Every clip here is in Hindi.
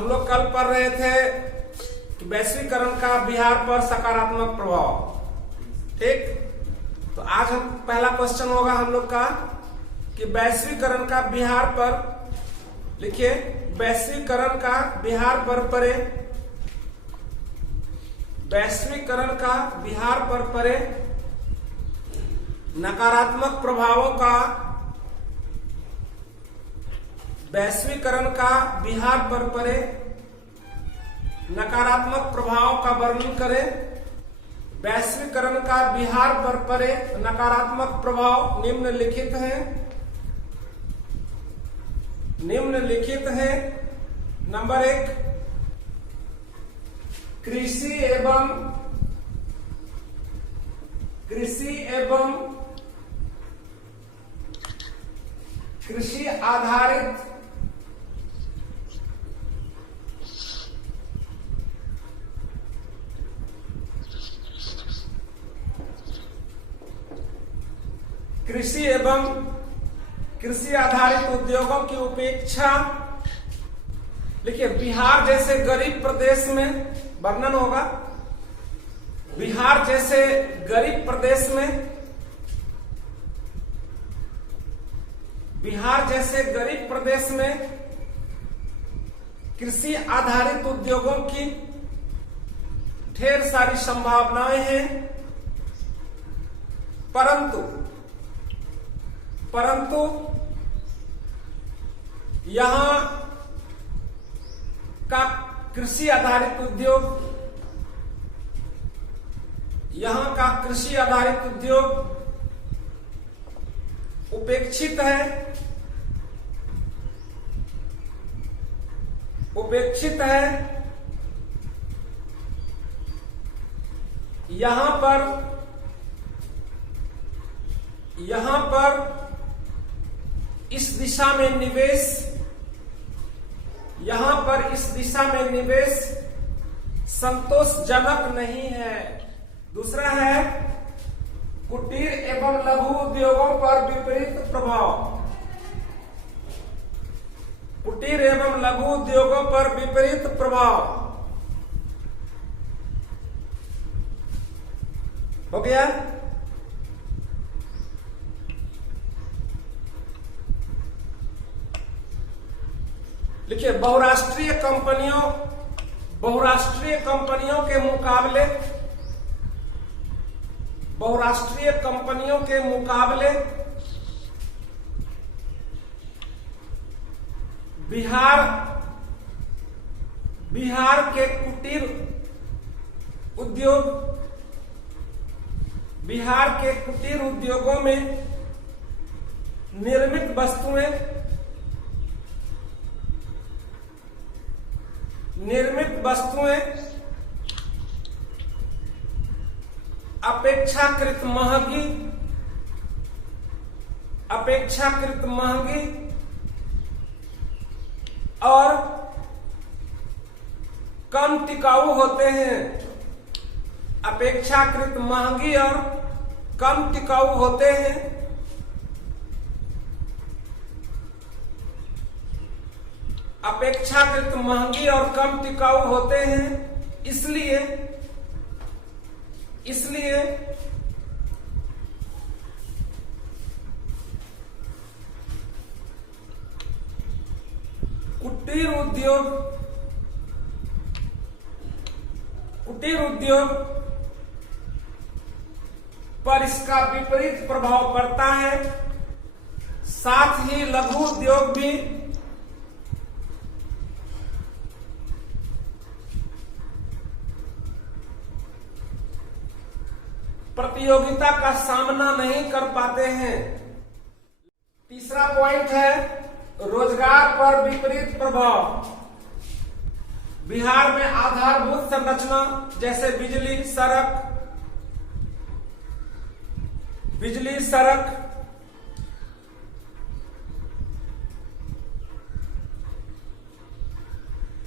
हम लोग कल पढ़ रहे थे कि वैश्वीकरण का बिहार पर सकारात्मक प्रभाव। ठीक, तो आज हम पहला क्वेश्चन होगा हम लोग का कि वैश्वीकरण का बिहार पर, लिखिए, वैश्वीकरण का बिहार पर पड़े, वैश्वीकरण का बिहार पर पड़े नकारात्मक प्रभावों का, वैश्वीकरण का बिहार पर पड़े नकारात्मक प्रभाव का वर्णन करें। वैश्वीकरण का बिहार पर पड़े नकारात्मक प्रभाव निम्नलिखित हैं, निम्नलिखित हैं। नंबर 1, कृषि आधारित कृषि एवं कृषि आधारित उद्योगों की उपेक्षा। देखिए, बिहार जैसे गरीब प्रदेश में वर्णन होगा, बिहार जैसे गरीब प्रदेश में, बिहार जैसे गरीब प्रदेश में कृषि आधारित उद्योगों की ढेर सारी संभावनाएं हैं, परंतु यहां का कृषि आधारित उद्योग, यहां का कृषि आधारित उद्योग उपेक्षित है, उपेक्षित है। यहां पर इस दिशा में निवेश, यहां पर इस दिशा में निवेश संतोषजनक नहीं है। दूसरा है कुटीर एवं लघु उद्योगों पर विपरीत प्रभाव, कुटीर एवं लघु उद्योगों पर विपरीत प्रभाव। हो गया? देखिए, बहुराष्ट्रीय कंपनियों के मुकाबले, बहुराष्ट्रीय कंपनियों के मुकाबले बिहार के कुटीर उद्योग, बिहार के कुटीर उद्योगों में निर्मित वस्तुएं अपेक्षाकृत महंगी और कम टिकाऊ होते हैं, अपेक्षाकृत महंगी और कम टिकाऊ होते हैं। अपेक्षाकृत महंगी और कम टिकाऊ होते हैं, इसलिए कुटीर उद्योग पर इसका विपरीत प्रभाव पड़ता है। साथ ही लघु उद्योग भी प्रतियोगिता का सामना नहीं कर पाते हैं। तीसरा पॉइंट है रोजगार पर विपरीत प्रभाव। बिहार में आधारभूत संरचना जैसे बिजली, सड़क,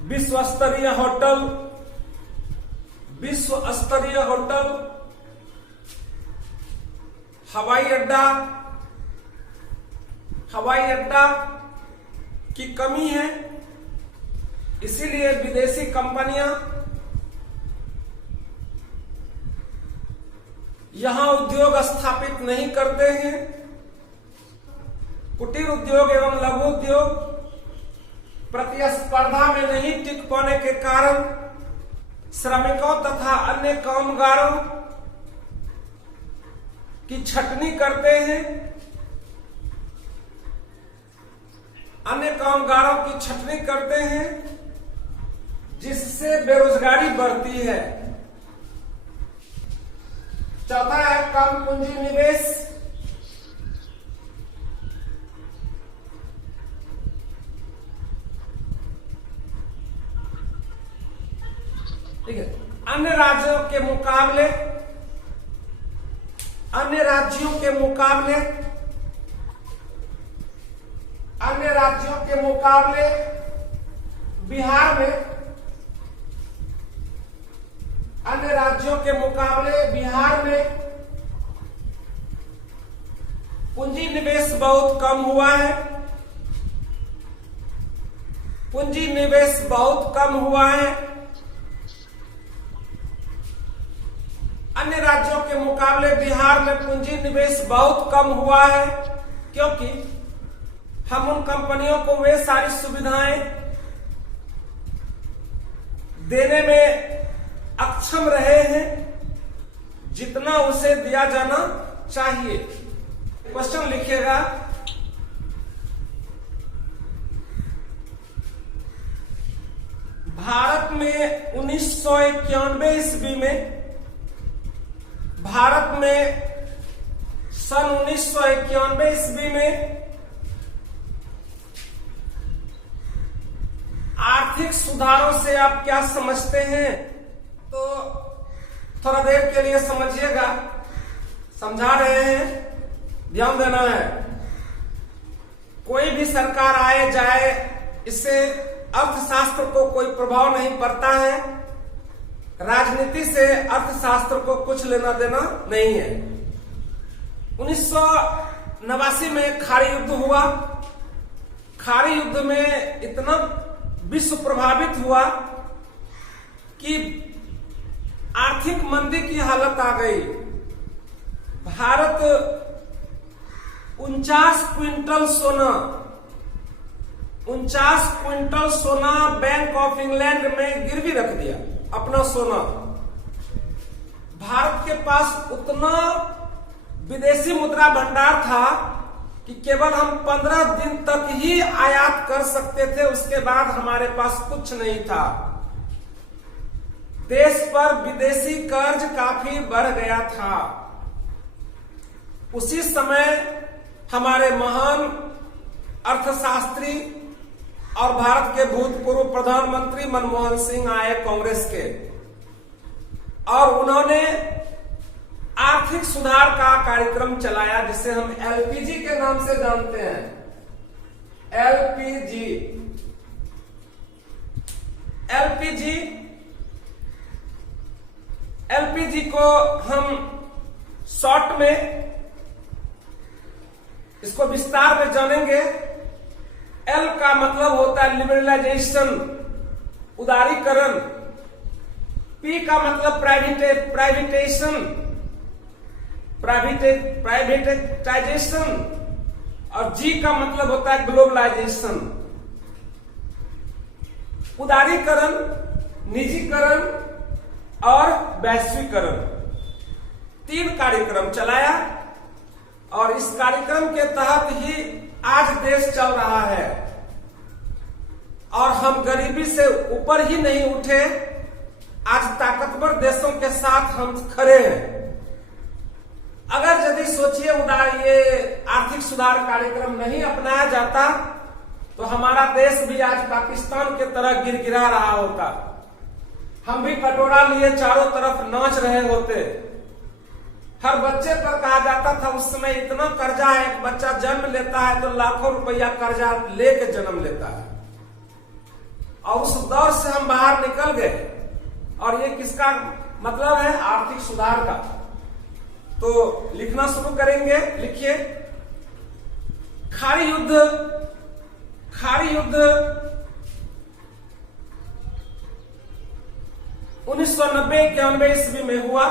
विश्व स्तरीय होटल, हवाई अड्डा की कमी है। इसीलिए विदेशी कंपनियां यहां उद्योग स्थापित नहीं करते हैं। कुटीर उद्योग एवं लघु उद्योग प्रतिस्पर्धा में नहीं टिक पाने के कारण श्रमिकों तथा अन्य कामगारों की छटनी करते हैं। अन्य कामगारों की छटनी करते हैं, जिससे बेरोजगारी बढ़ती है। चौथा है कम पूंजी निवेश। ठीक है, अन्य राज्यों के मुकाबले अन्य राज्यों के मुकाबले बिहार में अन्य राज्यों के मुकाबले बिहार में पूंजी निवेश बहुत कम हुआ है। पूंजी निवेश बहुत कम हुआ है। अन्य राज्यों के मुकाबले बिहार में पूंजी निवेश बहुत कम हुआ है, क्योंकि हम उन कंपनियों को वे सारी सुविधाएं देने में अक्षम रहे हैं जितना उसे दिया जाना चाहिए। क्वेश्चन लिखिएगा, भारत में 1991 ईस्वी में भारत में सन 1991 ईस्वी में आर्थिक सुधारों से आप क्या समझते हैं? तो थोड़ा देर के लिए समझिएगा, समझा रहे हैं, ध्यान देना है। कोई भी सरकार आए जाए, इससे अर्थशास्त्र को कोई प्रभाव नहीं पड़ता है। राजनीति से अर्थशास्त्र को कुछ लेना देना नहीं है। 1989 में खाड़ी युद्ध हुआ। खाड़ी युद्ध में इतना विश्व प्रभावित हुआ कि आर्थिक मंदी की हालत आ गई। भारत 49 क्विंटल सोना बैंक ऑफ इंग्लैंड में गिरवी रख दिया, अपना सोना। भारत के पास उतना विदेशी मुद्रा भंडार था कि केवल हम 15 दिन तक ही आयात कर सकते थे, उसके बाद हमारे पास कुछ नहीं था। देश पर विदेशी कर्ज काफी बढ़ गया था। उसी समय हमारे महान अर्थशास्त्री और भारत के भूतपूर्व प्रधानमंत्री मनमोहन सिंह आए कांग्रेस के, और उन्होंने आर्थिक सुधार का कार्यक्रम चलाया, जिसे हम एलपीजी के नाम से जानते हैं। एलपीजी को हम शॉर्ट में इसको विस्तार में जानेंगे। एल का मतलब होता है लिबरलाइजेशन, उदारीकरण। पी का मतलब प्राइवेटाइजेशन, और जी का मतलब होता है ग्लोबलाइजेशन। उदारीकरण, निजीकरण और वैश्वीकरण, 3 कार्यक्रम चलाया, और इस कार्यक्रम के तहत ही आज देश चल रहा है। और हम गरीबी से ऊपर ही नहीं उठे, आज ताकतवर देशों के साथ हम खड़े हैं। अगर यदि सोचिए ये आर्थिक सुधार कार्यक्रम नहीं अपनाया जाता तो हमारा देश भी आज पाकिस्तान के तरह गिरगिरा रहा होता। हम भी कटोरा लिए चारों तरफ नाच रहे होते। हर बच्चे पर कहा जाता था उस समय इतना कर्जा है, एक बच्चा जन्म लेता है तो लाखों रुपया कर्जा लेके जन्म लेता है। और उस दौर से हम बाहर निकल गए, और ये किसका मतलब है? आर्थिक सुधार का। तो लिखना शुरू करेंगे, लिखिए। खाड़ी युद्ध 1990-91 ईस्वी में हुआ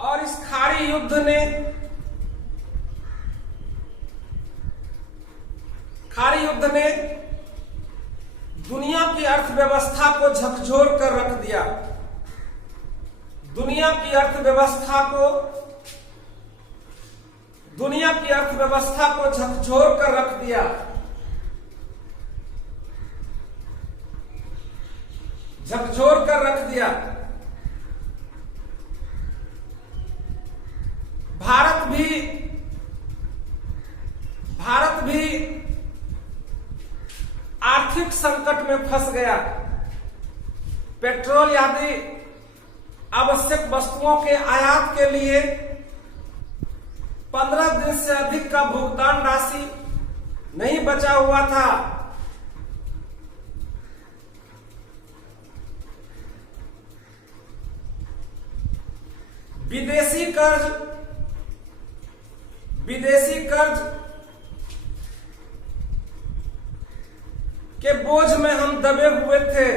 और इस खाड़ी युद्ध ने दुनिया की अर्थव्यवस्था को झकझोर कर रख दिया। दुनिया की अर्थव्यवस्था को झकझोर कर रख दिया। भारत भी आर्थिक संकट में फंस गया। पेट्रोल आदि आवश्यक वस्तुओं के आयात के लिए 15 दिन से अधिक का भुगतान राशि नहीं बचा हुआ था। विदेशी कर्ज के बोझ में हम दबे हुए थे।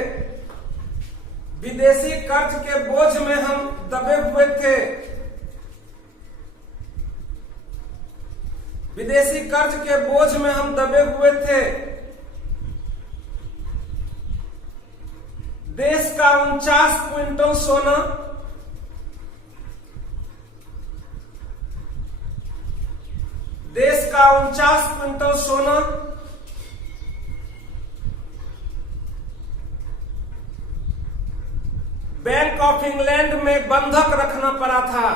विदेशी कर्ज के बोझ में हम दबे हुए थे। विदेशी कर्ज के बोझ में हम दबे हुए थे। देश का 49 क्विंटल सोना बैंक ऑफ इंग्लैंड में बंधक रखना पड़ा था।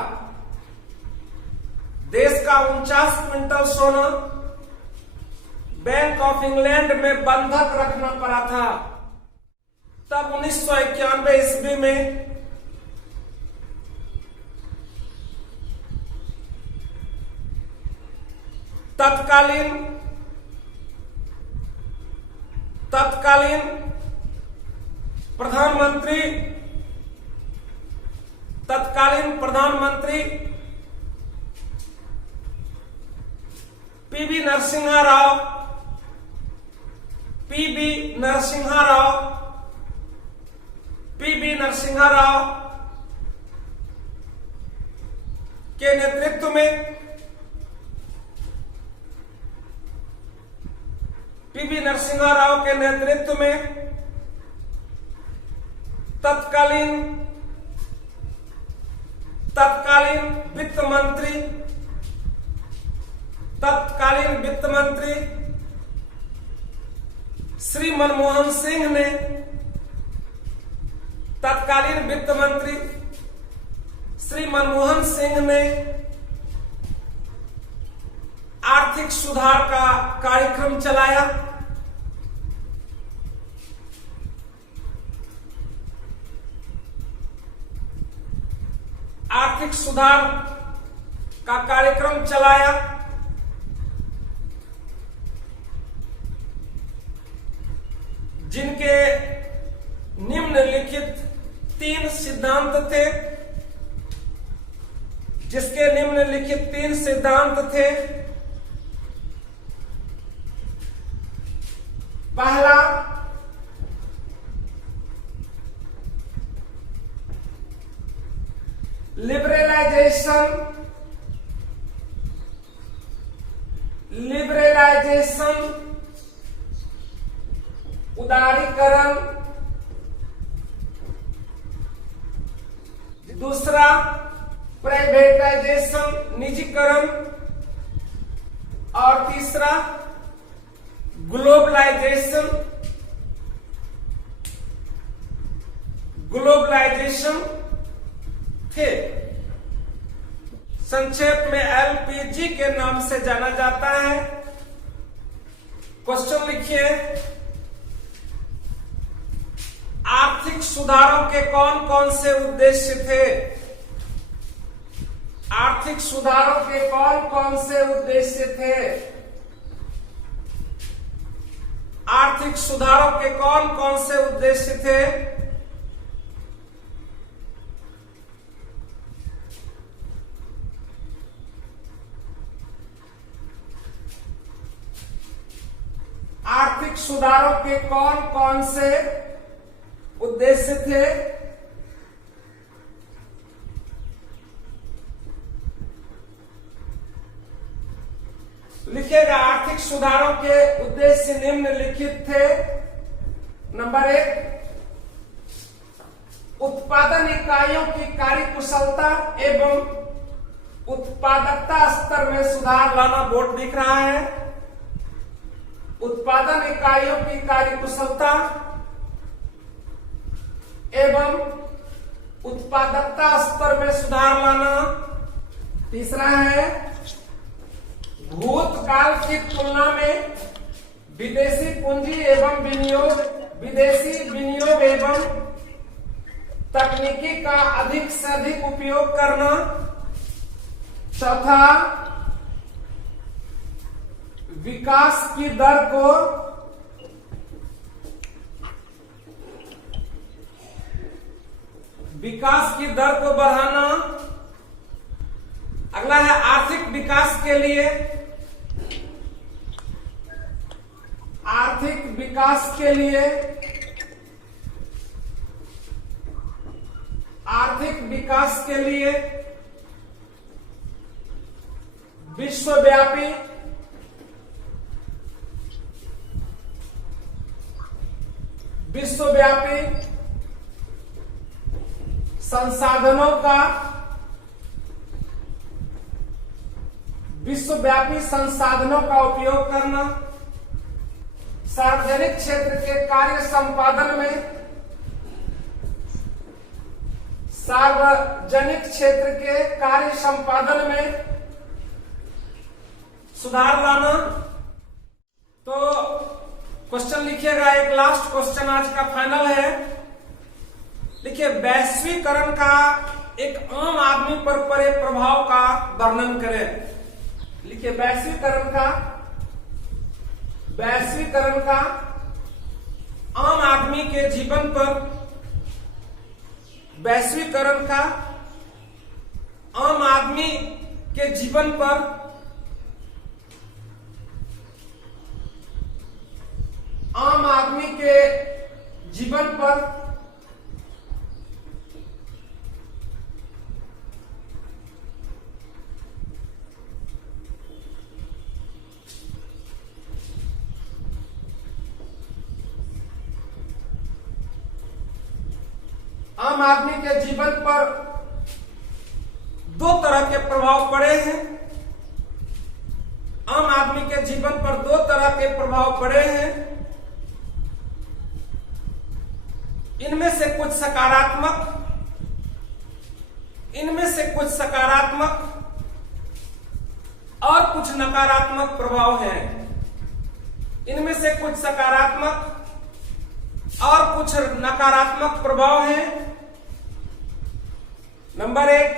देश का 49 क्विंटल सोना बैंक ऑफ इंग्लैंड में बंधक रखना पड़ा था। तब 1991 ईस्वी में तत्कालीन प्रधानमंत्री पीवी नरसिम्हा राव के नेतृत्व में तत्कालीन वित्त मंत्री श्री मनमोहन सिंह ने आर्थिक सुधार का कार्यक्रम चलाया। जिनके निम्नलिखित 3 सिद्धांत थे। पहला, लिबरलाइजेशन उदारीकरण। दूसरा, प्राइवेटाइजेशन निजीकरण। और तीसरा, ग्लोबलाइजेशन थे। संक्षेप में एलपीजी के नाम से जाना जाता है। क्वेश्चन लिखिए, आर्थिक सुधारों के कौन कौन से उद्देश्य थे? आर्थिक सुधारों के कौन कौन से उद्देश्य थे? आर्थिक सुधारों के कौन कौन से उद्देश्य थे? आर्थिक सुधारों के कौन कौन से उद्देश्य थे? लिखिएगा आर्थिक सुधारों के उद्देश्य निम्नलिखित थे। नंबर 1, उत्पादन इकाइयों की कार्यकुशलता एवं उत्पादकता स्तर में सुधार लाना। बोर्ड दिख रहा है। उत्पादन इकाइयों की कार्यकुशलता एवं उत्पादकता स्तर में सुधार लाना। तीसरा है भूतकाल की तुलना में विदेशी पूंजी एवं विदेशी विनियोग एवं तकनीकी का अधिक से अधिक उपयोग करना। चौथा, विकास की दर को बढ़ाना। अगला है आर्थिक विकास के लिए विश्वव्यापी संसाधनों का उपयोग करना। सार्वजनिक क्षेत्र के कार्य संपादन में सुधार लाना। तो क्वेश्चन लिखिएगा, एक लास्ट क्वेश्चन आज का फाइनल है। देखिए, वैश्वीकरण का एक आम आदमी पर पड़े प्रभाव का वर्णन करें। लिखिए, वैश्वीकरण का आम आदमी के जीवन पर दो तरह के प्रभाव पड़े हैं। आम आदमी के जीवन पर दो तरह के प्रभाव पड़े हैं। इनमें से कुछ सकारात्मक और कुछ नकारात्मक प्रभाव हैं। इनमें से कुछ सकारात्मक और कुछ नकारात्मक प्रभाव हैं। नंबर 1,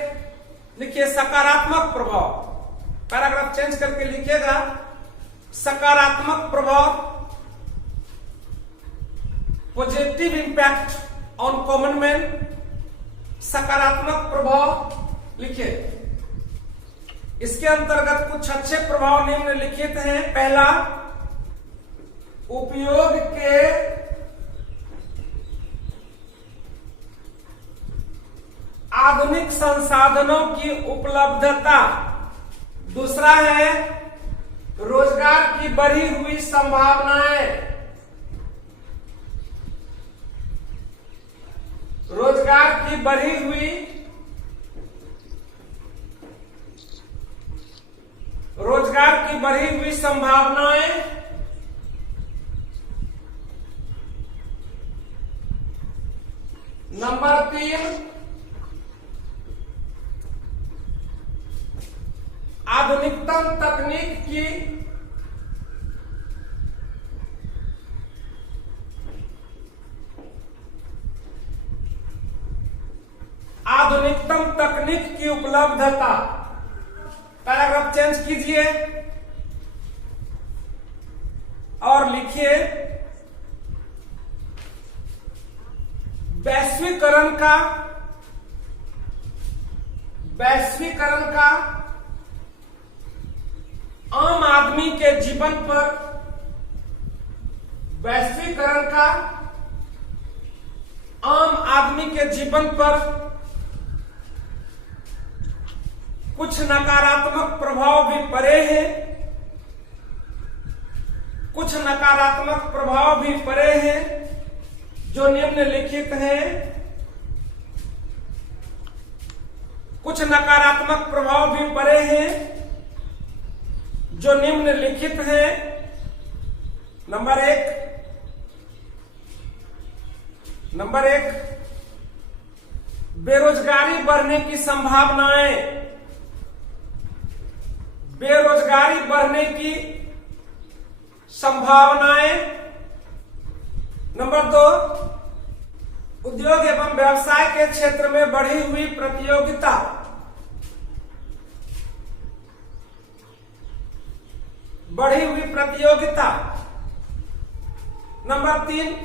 लिखिए सकारात्मक प्रभाव। पैराग्राफ चेंज करके लिखिएगा, सकारात्मक प्रभाव, positive impact on common man. सकारात्मक प्रभाव लिखिए। इसके अंतर्गत कुछ अच्छे प्रभाव निम्नलिखित हैं। पहला, उपयोग के आधुनिक संसाधनों की उपलब्धता। दूसरा है रोजगार की बढ़ी हुई संभावनाएं। नंबर 3, आधुनिकतम तकनीक की उपलब्धता। पैराग्राफ चेंज कीजिए और लिखिए, वैश्वीकरण का आम आदमी के जीवन पर कुछ नकारात्मक प्रभाव भी पड़े हैं। कुछ नकारात्मक प्रभाव भी पड़े हैं जो निम्नलिखित हैं। कुछ नकारात्मक प्रभाव भी पड़े हैं जो निम्नलिखित हैं। नंबर एक, बेरोजगारी बढ़ने की संभावनाएं। बेरोजगारी बढ़ने की संभावनाएं। नंबर 2, उद्योग एवं व्यवसाय के क्षेत्र में बढ़ी हुई प्रतियोगिता। बढ़ी हुई प्रतियोगिता। नंबर 3,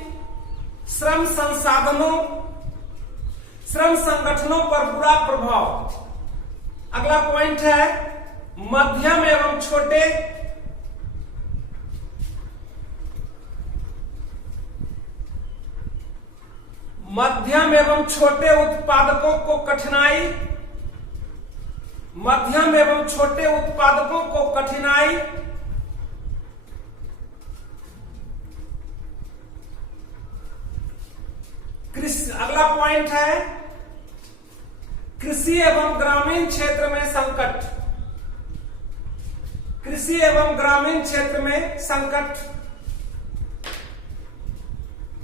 श्रम संगठनों पर बुरा प्रभाव। अगला पॉइंट है मध्यम एवं छोटे उत्पादकों को कठिनाई। मध्यम एवं छोटे उत्पादकों को कठिनाई। अगला पॉइंट है कृषि एवं ग्रामीण क्षेत्र में संकट। कृषि एवं ग्रामीण क्षेत्र में संकट।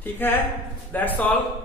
ठीक है, दैट्स ऑल।